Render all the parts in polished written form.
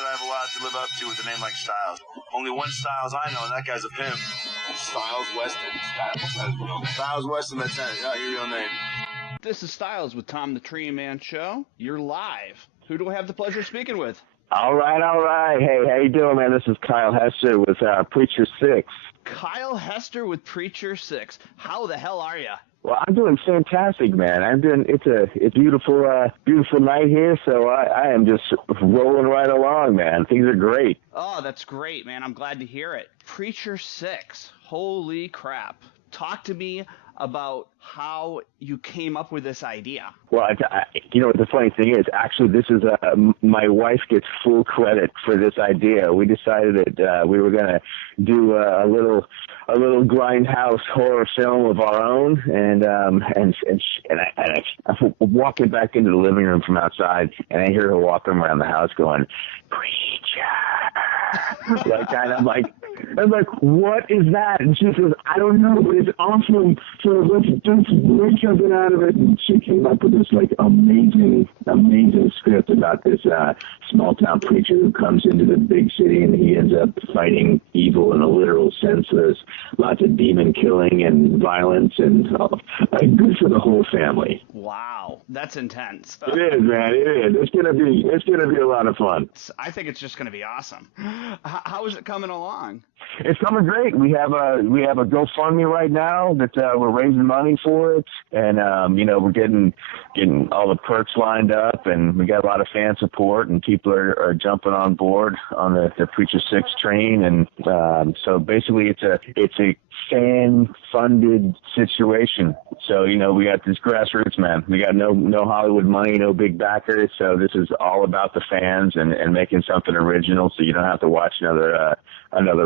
said I have a lot to live up to with a name like Stiles. Only one Stiles I know, and that guy's a pimp. Stiles Weston. Stiles Weston, that's not your real name. This is Stiles with Tom the Treeman Show. You're live. Who do I have the pleasure of speaking with? All right. Hey, how you doing, man? This is Kyle Hester with Preachersix. Kyle Hester with Preachersix. How the hell are you? Well, I'm doing fantastic, man. It's a beautiful night here, so I am just rolling right along, man. Things are great. Oh, that's great, man. I'm glad to hear it. Preachersix. Holy crap. Talk to me about how you came up with this idea. Well, the funny thing is, actually, this is my wife gets full credit for this idea. We decided that we were going to do a little grindhouse horror film of our own, and I'm walking back into the living room from outside, and I hear her walking around the house going, "Preacher," and I'm like, what is that? And she says, I don't know, but it's awesome. So let's make something out of it. And she came up with this amazing script about this small town preacher who comes into the big city, and he ends up fighting evil in a literal sense. There's lots of demon killing and violence, and good for the whole family. Wow, that's intense. It is, man. It is. It's gonna be a lot of fun. I think it's just gonna be awesome. How is it coming along? It's coming great. We have a GoFundMe right now that we're raising money for it, and we're getting all the perks lined up, and we got a lot of fan support, and people are jumping on board on the Preachersix train, and so basically it's a fan-funded situation. So we got this grassroots, man. We got no Hollywood money, no big backers. So this is all about the fans and making something original, so you don't have to watch another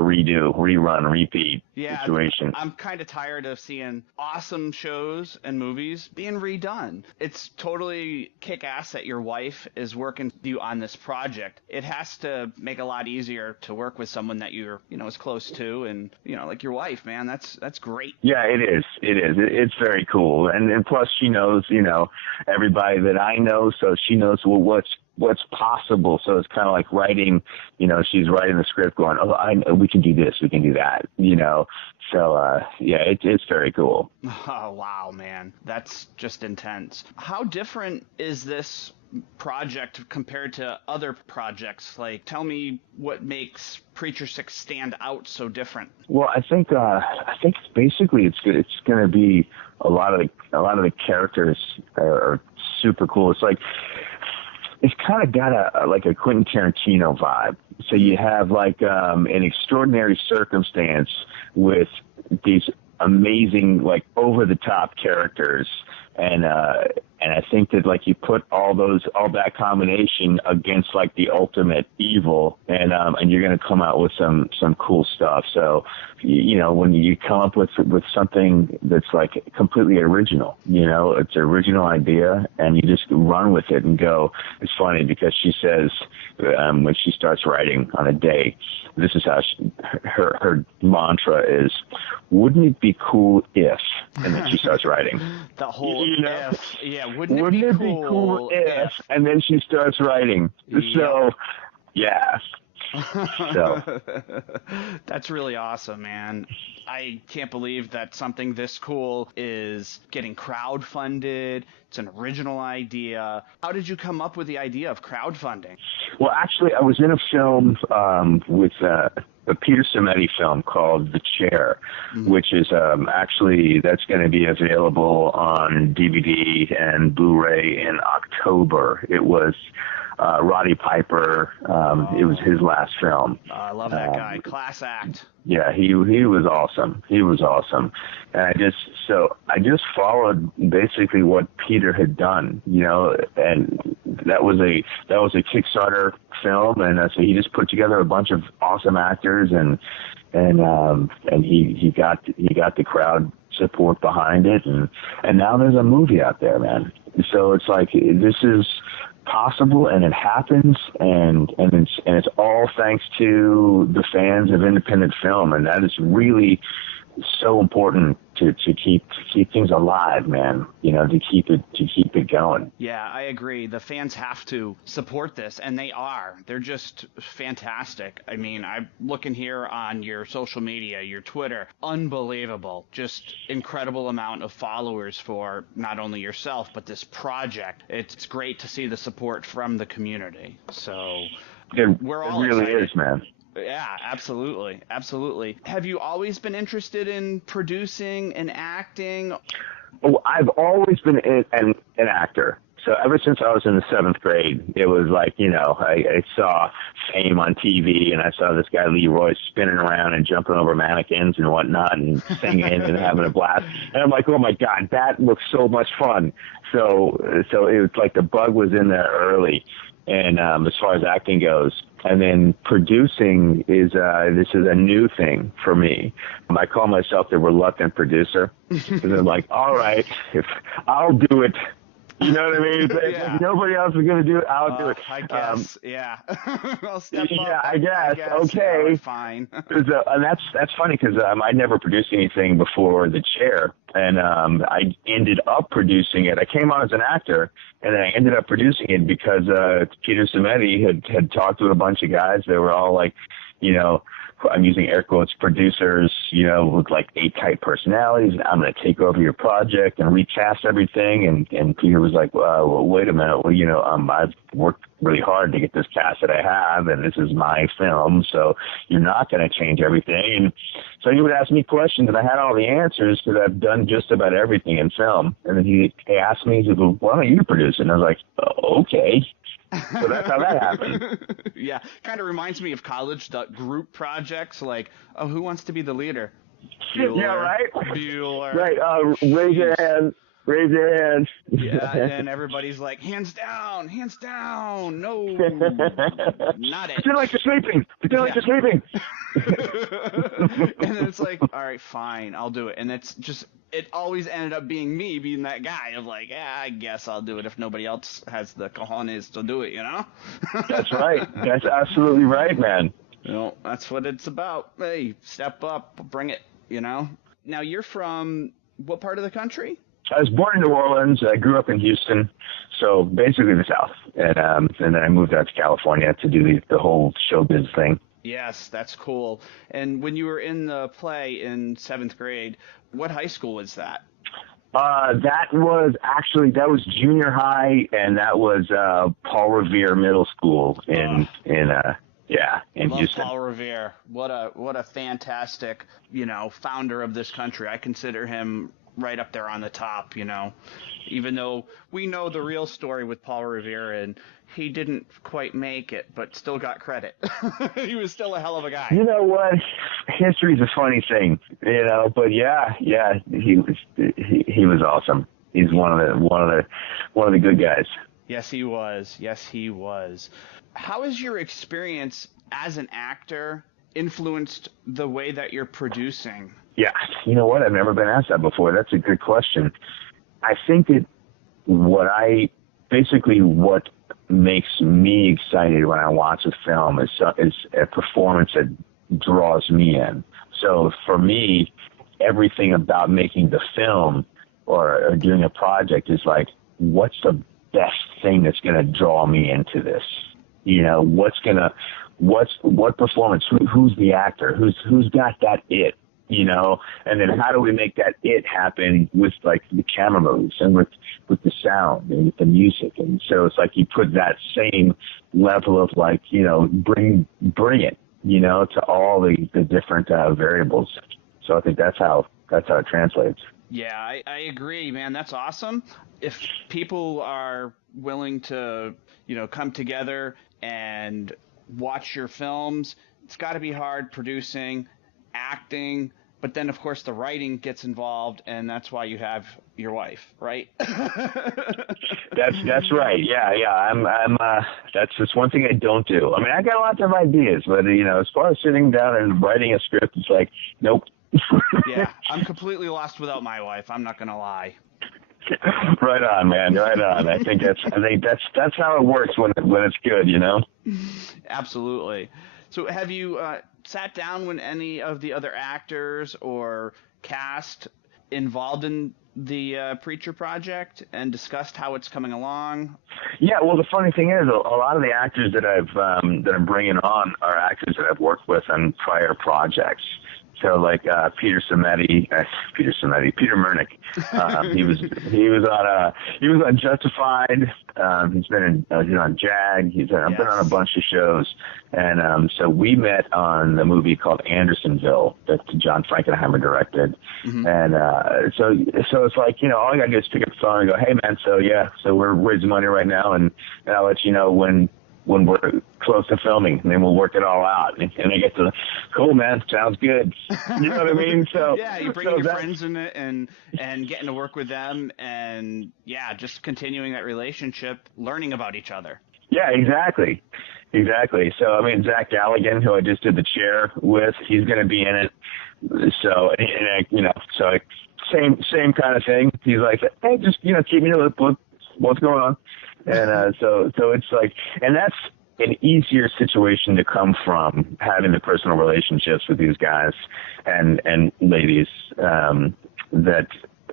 redo, rerun, repeat situation. I'm kind of tired of seeing awesome shows and movies being redone. It's totally kick-ass that your wife is working with you on this project. It has to make it a lot easier to work with someone that you're, as close to, and, like your wife, man. That's great. Yeah, it is. It's very cool. And plus she knows, everybody that I know, so she knows what's possible. So it's kind of like writing, she's writing the script going, we can do this, we can do that, So, it's very cool. Oh, wow, man. That's just intense. How different is this project compared to other projects? Like, tell me what makes Preachersix stand out so different. Well, I think it's basically it's good. It's going to be a lot of the characters are super cool. It's kind of got a Quentin Tarantino vibe. So you have an extraordinary circumstance with these amazing over the top characters, and I think that you put all that combination against the ultimate evil, and you're going to come out with some cool stuff. So when you come up with something that's completely original, it's an original idea, and you just run with it and go. It's funny because she says when she starts writing on a day, this is how her mantra is, wouldn't it be cool if, and then she starts writing. The whole if. Yeah, wouldn't it be cool if, and then she starts writing. Yep. So, yeah. So that's really awesome, man. I can't believe that something this cool is getting crowdfunded. It's an original idea. How did you come up with the idea of crowdfunding? Well, actually, I was in a film with a Peter Simeti film called The Chair, which is actually that's going to be available on DVD and Blu-ray in October. It was Roddy Piper. It was his last film. I love that guy. Class act. Yeah, he was awesome. He was awesome. And I just followed basically what Peter had done, and that was a Kickstarter film, and so he just put together a bunch of awesome actors, and he got the crowd support behind it, and now there's a movie out there, man. So it's this is possible, and it happens, and it's all thanks to the fans of independent film, and that is really so important to keep things alive, man. You know, to keep it going. Yeah, I agree. The fans have to support this, and they are. They're just fantastic. I mean, I'm looking here on your social media, your Twitter, unbelievable. Just incredible amount of followers for not only yourself, but this project. It's great to see the support from the community. So we're all really excited. is, man. Yeah, absolutely. Absolutely. Have you always been interested in producing and acting? Well, I've always been an actor. So ever since I was in the 7th grade, it was like, you know, I saw Fame on TV, and I saw this guy Leroy spinning around and jumping over mannequins and whatnot and singing and having a blast. And I'm like, oh my God, that looks so much fun. So it was like the bug was in there early. And as far as acting goes, and then producing this is a new thing for me. I call myself the reluctant producer. And I'm like, all right, if I'll do it. You know what I mean? If nobody else is going to do it, I'll do it. I guess, yeah. I'll step yeah, up. I guess. Okay. Yeah, fine. And that's funny because I never produced anything before The Chair, and I ended up producing it. I came on as an actor, and then I ended up producing it because Peter Simeti had talked to a bunch of guys. They were all like, you know, I'm using air quotes, producers, you know, with like A-type personalities. I'm going to take over your project and recast everything. And Peter was like, well, wait a minute. Well, you know, I've worked really hard to get this cast that I have, and this is my film, so you're not going to change everything. And so he would ask me questions, and I had all the answers because I've done just about everything in film. And then he asked me, he said, well, why don't you produce it? And I was like, okay. So that's how that happened. Yeah, kind of reminds me of college group projects, like, oh, who wants to be the leader? Bueller, yeah, right? Bueller. Right, raise your hand. Raise your hands. Yeah, and everybody's like, hands down, no, not it. Pretend like you're sleeping. Pretend like you're sleeping. And then it's like, all right, fine, I'll do it. And it's just, it always ended up being me being that guy of like, yeah, I guess I'll do it if nobody else has the cojones to do it, you know? That's right. That's absolutely right, man. You know, that's what it's about. Hey, step up, bring it, you know? Now, you're from what part of the country? I was born in New Orleans. I grew up in Houston, so basically the South. And then I moved out to California to do the whole showbiz thing. Yes, that's cool. And when you were in the play in 7th grade, what high school was that? That was junior high, and that was Paul Revere Middle School in Houston. Paul Revere. What a fantastic, you know, founder of this country. I consider him right up there on the top, you know, even though we know the real story with Paul Revere and he didn't quite make it, but still got credit. He was still a hell of a guy. You know what? History's a funny thing, you know, but yeah, he was awesome. He's one of the good guys. Yes, he was. How has your experience as an actor influenced the way that you're producing? Yeah, you know what? I've never been asked that before. That's a good question. I think that what makes me excited when I watch a film is a performance that draws me in. So for me, everything about making the film or doing a project is like, what's the best thing that's going to draw me into this? You know, what performance? Who's the actor? Who's got that it? You know, and then how do we make that it happen with like the camera moves and with the sound and with the music? And so it's like you put that same level of like, you know, bring it, you know, to all the different variables. So I think that's how it translates. Yeah, I agree, man. That's awesome. If people are willing to, you know, come together and watch your films, it's got to be hard producing, acting, but then of course the writing gets involved, and that's why you have your wife, right? That's right. Yeah. I'm that's just one thing I don't do. I mean, I got lots of ideas, but you know, as far as sitting down and writing a script, it's like, nope. Yeah, I'm completely lost without my wife. I'm not gonna lie. Right on, man. Right on. I think that's how it works when it's good, you know. Absolutely. So, have you sat down with any of the other actors or cast involved in the Preacher project and discussed how it's coming along? Yeah, well, the funny thing is, a lot of the actors that I'm bringing on are actors that I've worked with on prior projects. So like Peter Murnick, he was on Justified. He's been on JAG. He's been on a bunch of shows, and so we met on the movie called Andersonville that John Frankenheimer directed, and so it's like, all I gotta do is pick up the phone and go, hey man, so we're raising money right now, and I'll let you know when we're close to filming, and then we'll work it all out. And I get to, cool, man, sounds good. You know what I mean? So yeah, you bring your friends in it and getting to work with them, and just continuing that relationship, learning about each other. Yeah, exactly. So I mean, Zach Galligan, who I just did The Chair with, he's going to be in it. So same kind of thing. He's like, hey, just keep me in the loop. What's going on? And so it's like, and that's an easier situation to come from, having the personal relationships with these guys and ladies, that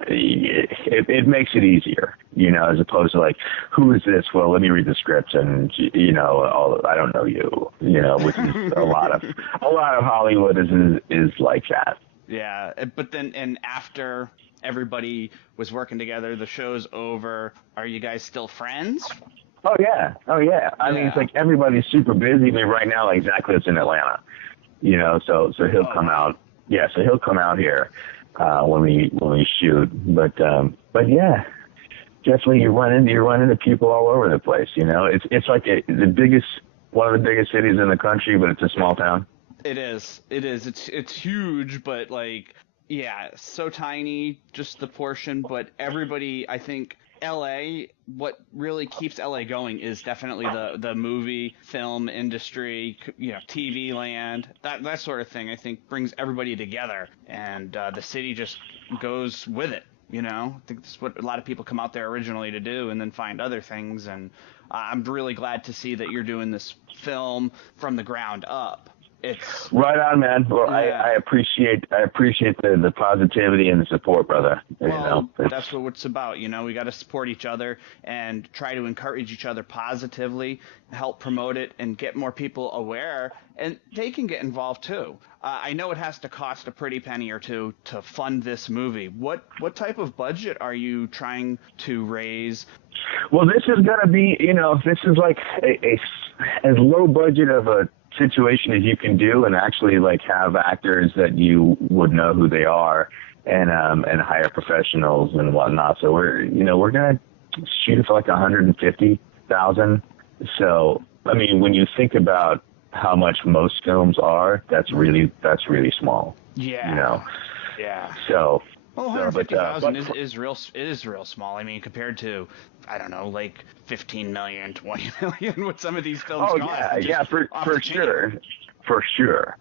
it makes it easier, as opposed to like, who is this? Well, let me read the script, and I don't know you, which is a lot of Hollywood is like that. Yeah, but then, and after everybody was working together, the show's over, are you guys still friends? Oh yeah. I mean, it's like everybody's super busy. I mean, right now, like Zach lives in Atlanta, so he'll come out. Yeah, so he'll come out here when we shoot. But yeah, definitely you run into people all over the place. It's like one of the biggest cities in the country, but it's a small town. It is. It's huge, but like, so tiny, just the portion. But everybody, I think, LA, what really keeps LA going is definitely the movie, film industry, TV land, that sort of thing, I think brings everybody together, and the city just goes with it. I think that's what a lot of people come out there originally to do, and then find other things. And I'm really glad to see that you're doing this film from the ground up. It's right on, man. Well, I appreciate the positivity and the support, brother. Well, that's what it's about. We got to support each other and try to encourage each other positively, help promote it, and get more people aware, and they can get involved too. I know it has to cost a pretty penny or two to fund this movie. What type of budget are you trying to raise? Well, this is going to be, this is like a as low budget of a situation as you can do, and actually like have actors that you would know who they are, and hire professionals and whatnot. So we're gonna shoot for like $150,000. So I mean, when you think about how much most films are, that's really small. Yeah. So. Well, 150,000 is real small. I mean, compared to, I don't know, like 15 million, 20 million, what some of these films cost. For sure.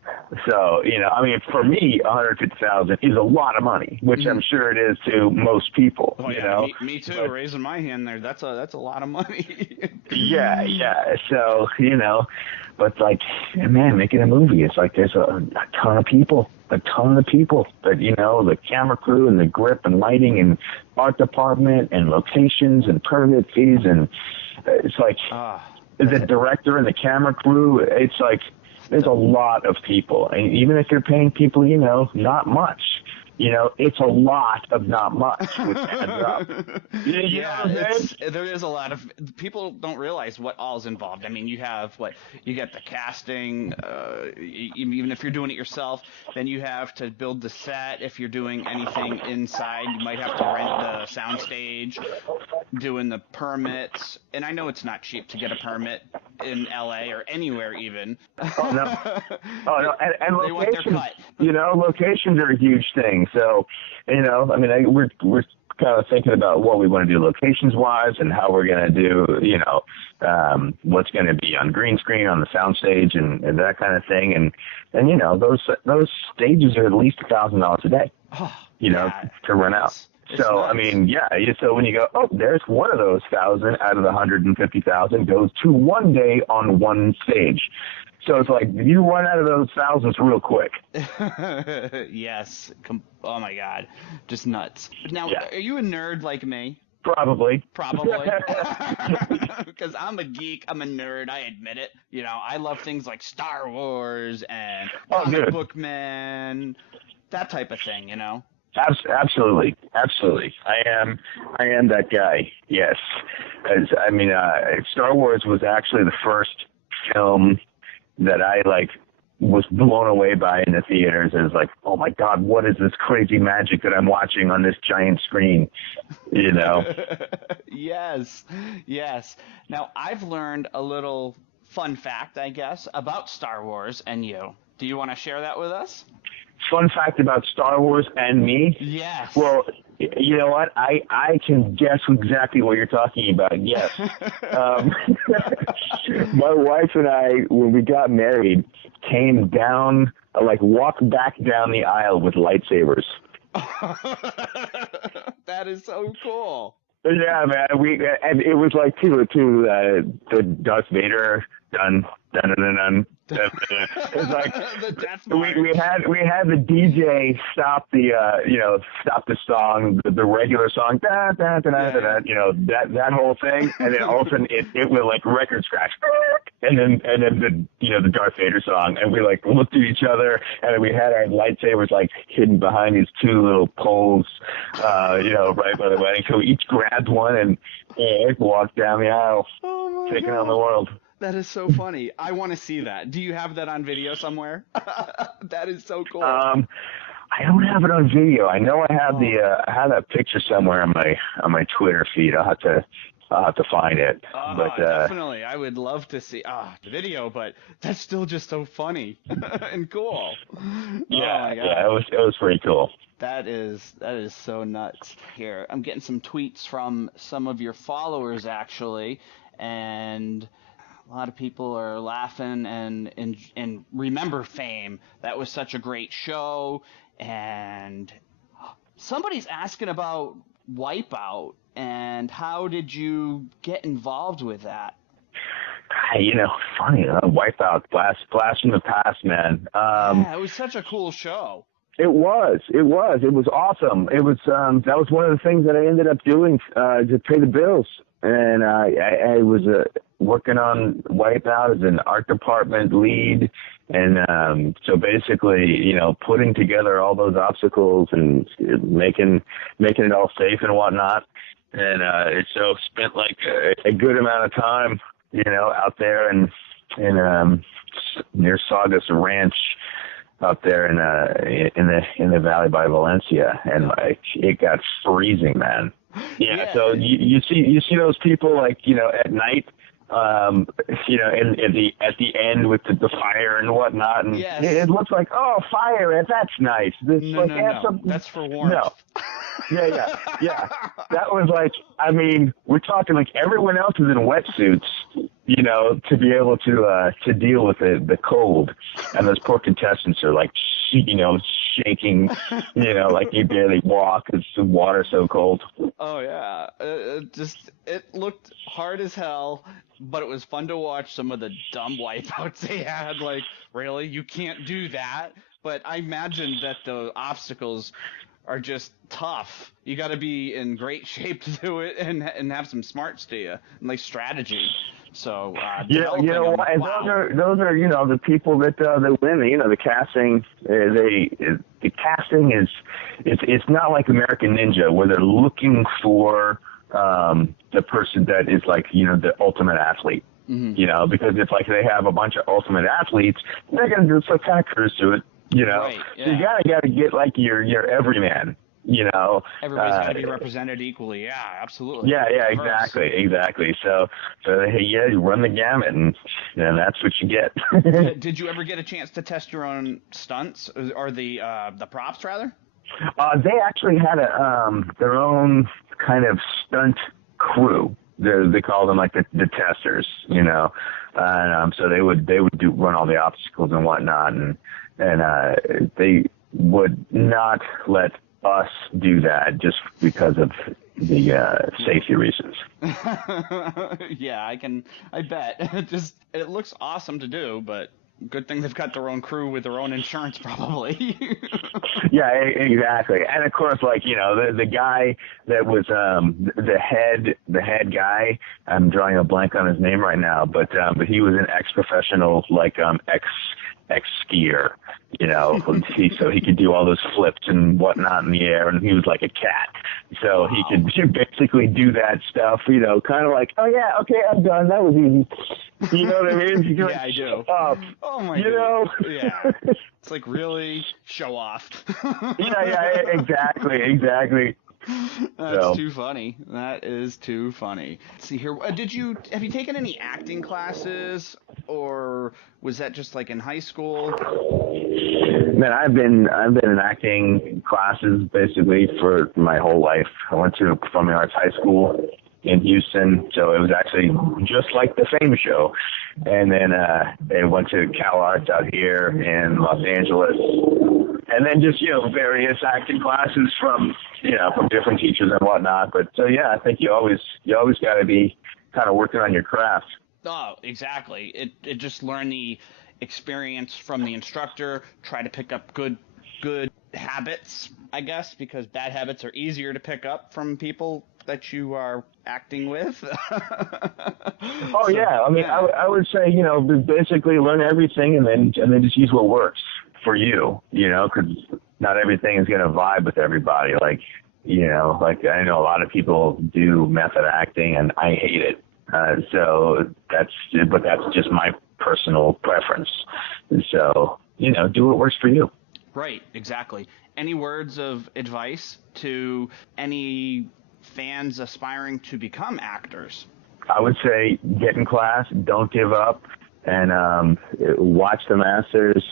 So, I mean, for me, 150,000 is a lot of money, which I'm sure it is to most people. Oh, yeah, me too. But, raising my hand there, that's a lot of money. yeah. So, but like, man, making a movie, it's like there's a ton of people that, the camera crew and the grip and lighting and art department and locations and permit fees, and it's like the director and the camera crew, it's like there's a lot of people. And even if you're paying people, not much, it's a lot of not much, which adds up. There is a lot of people don't realize what all's involved. I mean, you get the casting, even if you're doing it yourself, then you have to build the set. If you're doing anything inside, you might have to rent the sound stage, doing the permits. And I know it's not cheap to get a permit in LA or anywhere even. Oh no. And they want their cut. Locations are a huge thing. So, I mean, we're kind of thinking about what we want to do locations wise and how we're going to do, what's going to be on green screen on the sound stage and that kind of thing. And those stages are at least $1,000 a day, to rent out. So, nice. I mean, so when you go, there's one of those 1,000 out of the 150,000 goes to one day on one stage. So it's like you run out of those thousands real quick. Yes. Oh my God, just nuts. Now, Yeah. Are you a nerd like me? Probably. Because I'm a geek, I'm a nerd, I admit it. You know, I love things like Star Wars and comic book men, that type of thing, you know? Absolutely. I am that guy. Yes. Star Wars was actually the first film that I was blown away by in the theaters. It was like, oh my God, what is this crazy magic that I'm watching on this giant screen? You know? Yes. Now, I've learned a little fun fact, I guess, about Star Wars and you. Do you want to share that with us? Fun fact about Star Wars and me? Yes. Well, you know what? I can guess exactly what you're talking about. Yes. My wife and I, when we got married, came down, walked back down the aisle with lightsabers. That is so cool. Yeah, man. And it was like to the Darth Vader dun dun dun dun. It's like we had the DJ stop the song, the regular song, da, da, da, da, da, da, you know, that whole thing, and then all of a sudden it went like record scratch, and then the Darth Vader song, and we looked at each other, and we had our lightsabers hidden behind these two little poles, right by the wedding. So we each grabbed one and walked down the aisle, taking on the world. That is so funny. I want to see that. Do you have that on video somewhere? That is so cool. I don't have it on video. I know I have I have that picture somewhere on my Twitter feed. I'll have to find it. But definitely, I would love to see the video. But that's still just so funny and cool. Yeah, it was pretty cool. That is so nuts. Here, I'm getting some tweets from some of your followers actually, and a lot of people are laughing and remember Fame. That was such a great show. And somebody's asking about Wipeout and how did you get involved with that? Funny, Wipeout, blast from the past, man. Yeah, it was such a cool show. It was awesome. It was that was one of the things that I ended up doing to pay the bills. And I was working on Wipeout as an art department lead, and so basically, putting together all those obstacles and making it all safe and whatnot. And so spent a good amount of time, out there and near Saugus Ranch up there in the valley by Valencia, and it got freezing, man. Yeah. So you see those people at night, at the end with the fire and whatnot, and yes. It looks like, oh, fire, that's nice. No. That's for warmth. No. Yeah. That was we're talking everyone else is in wetsuits, to be able to deal with the cold, and those poor contestants are shaking, you barely walk because the water's so cold. Oh yeah, it looked hard as hell, but it was fun to watch some of the dumb wipeouts they had. Really, you can't do that. But I imagine that the obstacles are just tough. You got to be in great shape to do it and have some smarts to you and strategy. So and those are the people that win. The casting, the casting is it's not like American Ninja where they're looking for the person that is the ultimate athlete. Mm-hmm. Because if they have a bunch of ultimate athletes, they're gonna just kind of cruise to it. Right, yeah. So you gotta get your everyman. Everybody's got to be represented equally. Yeah, absolutely. Yeah, exactly. So you run the gamut, and that's what you get. Did you ever get a chance to test your own stunts or the props rather? They actually had their own kind of stunt crew. They call them the testers, and so they would run all the obstacles and whatnot, and they would not let us do that just because of the safety reasons. Yeah, I bet. It looks awesome to do, but Good thing they've got their own crew with their own insurance, probably. Yeah, exactly. And of course, like, you know, the guy that was the head guy, I'm drawing a blank on his name right now, but he was an ex-professional, like, ex-skier, you know, so he could do all those flips and whatnot in the air, and he was like a cat. So he could basically do that stuff, you know, kind of like, oh yeah, okay, I'm done. That was easy. You know what I mean? Yeah, like, I do. Oh my god. You know? Yeah. It's like, really show off. yeah, exactly. That's too funny. That is too funny. Let's see here. Have you taken any acting classes, or was that just like in high school? Man, I've been in acting classes basically for my whole life. I went to performing arts high school in Houston, so it was actually just like the Fame show. And then I went to Cal Arts out here in Los Angeles. And then just, you know, various acting classes from different teachers and whatnot. But so yeah, I think you always got to be kind of working on your craft. Oh, exactly. It just learn the experience from the instructor, try to pick up good habits, I guess, because bad habits are easier to pick up from people that you are acting with. Oh, so, yeah. I mean, yeah. I would say, you know, basically learn everything and then just use what works for you, you know, because not everything is going to vibe with everybody. Like, you know, like I know a lot of people do method acting and I hate it. So that's just my personal preference. So, you know, do what works for you. Right, exactly. Any words of advice to any fans aspiring to become actors? I would say get in class, don't give up, and watch the masters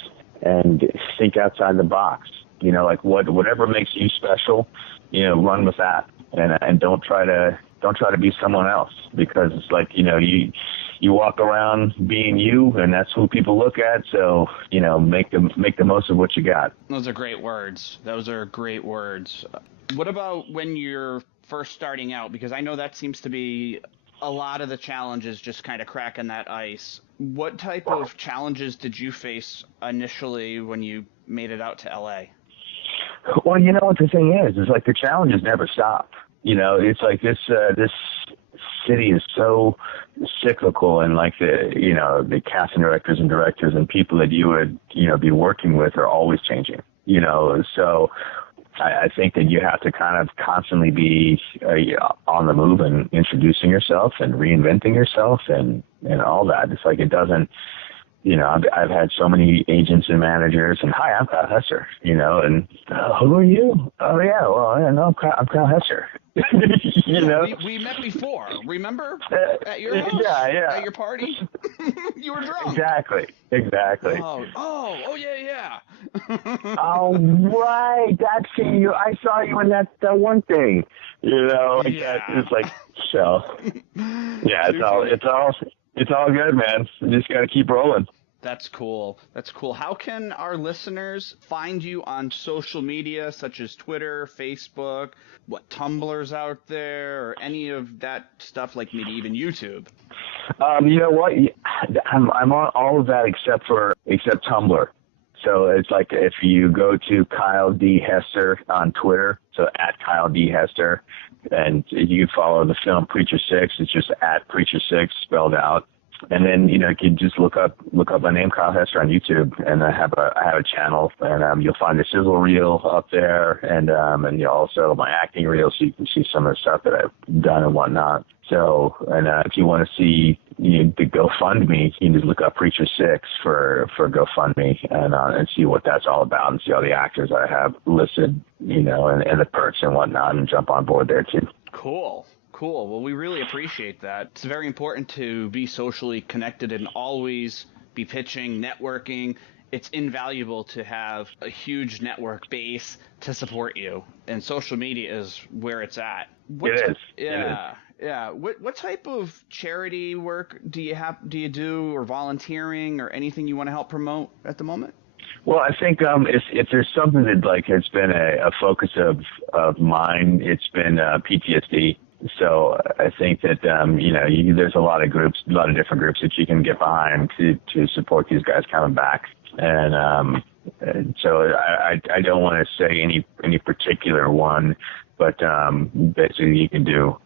and think outside the box. You know, like whatever makes you special, you know, run with that, and don't try to be someone else, because it's like, you know, you walk around being you, and that's who people look at. So, you know, make the most of what you got. Those are great words. What about when you're first starting out? Because I know that seems to be a lot of the challenges, just kind of cracking that ice. What type of challenges did you face initially when you made it out to LA? Well, you know what the thing is like the challenges never stop. You know, it's like this city is so cyclical, and like the casting directors and people that you would, you know, be working with are always changing, you know. So I think that you have to kind of constantly be on the move and introducing yourself and reinventing yourself and all that. It's like it doesn't, you know, I've had so many agents and managers, and hi, I'm Kyle Hester, you know, and who are you? Oh yeah, well, I know I'm Kyle Hester. You know, we met before. Remember at your house? Yeah. At your party, you were drunk. Exactly. Oh yeah. Oh right, that's you. I saw you in that one thing. You know, like yeah. That. It's like so. Yeah, it's all good, man. You just got to keep rolling. That's cool. How can our listeners find you on social media, such as Twitter, Facebook, Tumblr's out there, or any of that stuff, like maybe even YouTube? You know what? I'm on all of that except Tumblr. So it's like if you go to Kyle D. Hester on Twitter, so at Kyle D. Hester, and you can follow the film Preachersix. It's just at Preachersix spelled out. And then, you know, you can just look up my name, Kyle Hester, on YouTube, and I have a channel, and you'll find the sizzle reel up there, and you also my acting reel, so you can see some of the stuff that I've done and whatnot. So, and if you want to see the GoFundMe, you can just look up Preachersix for GoFundMe and see what that's all about, and see all the actors I have listed, you know, and the perks and whatnot, and jump on board there too. Cool. Well, we really appreciate that. It's very important to be socially connected and always be pitching, networking. It's invaluable to have a huge network base to support you, and social media is where it's at. It is. Yeah. What type of charity work do you do, or volunteering, or anything you want to help promote at the moment? Well, I think if there's something that like has been a focus of mine, it's been PTSD. So I think that there's a lot of groups, a lot of different groups that you can get behind to support these guys coming back. And so I don't want to say any particular one, but basically you can do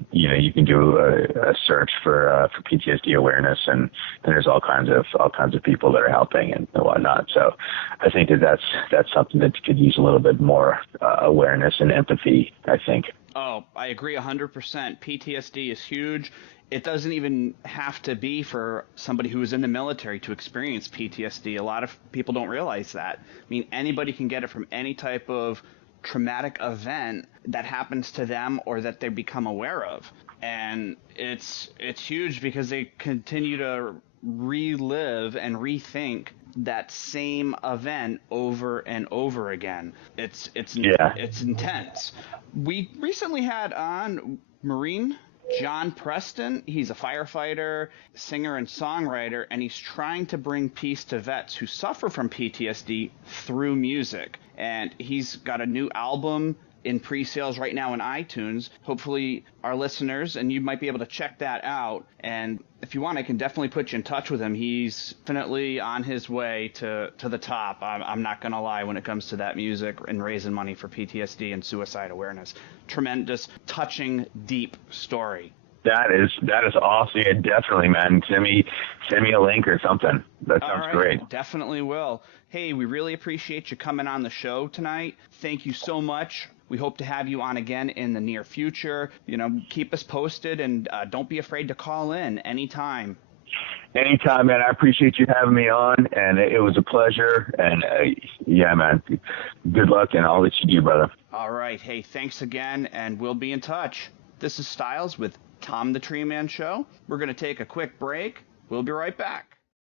a search for PTSD awareness, and there's all kinds of people that are helping and whatnot. So I think that's something that could use a little bit more awareness and empathy, I think. Oh, I agree 100%. PTSD is huge. It doesn't even have to be for somebody who is in the military to experience PTSD. A lot of people don't realize that. I mean, anybody can get it from any type of traumatic event that happens to them or that they become aware of. And it's huge because they continue to relive and rethink that same event over and over again. It's intense. We recently had on Marine John Preston. He's a firefighter, singer, and songwriter, and he's trying to bring peace to vets who suffer from PTSD through music. And he's got a new album in pre-sales right now in iTunes. Hopefully our listeners and you might be able to check that out. And if you want, I can definitely put you in touch with him. He's definitely on his way to the top. I'm not going to lie when it comes to that music and raising money for PTSD and suicide awareness. Tremendous, touching, deep story. That is awesome. Yeah, definitely, man. Send me a link or something. That sounds great. Definitely will. Hey, we really appreciate you coming on the show tonight. Thank you so much. We hope to have you on again in the near future. Keep us posted, and don't be afraid to call in anytime. Anytime, man. I appreciate you having me on, and it was a pleasure. And yeah, man, good luck and all that you do, brother. All right. Hey, thanks again, and we'll be in touch. This is Stiles with Tom the Treeman Show. We're going to take a quick break. We'll be right back.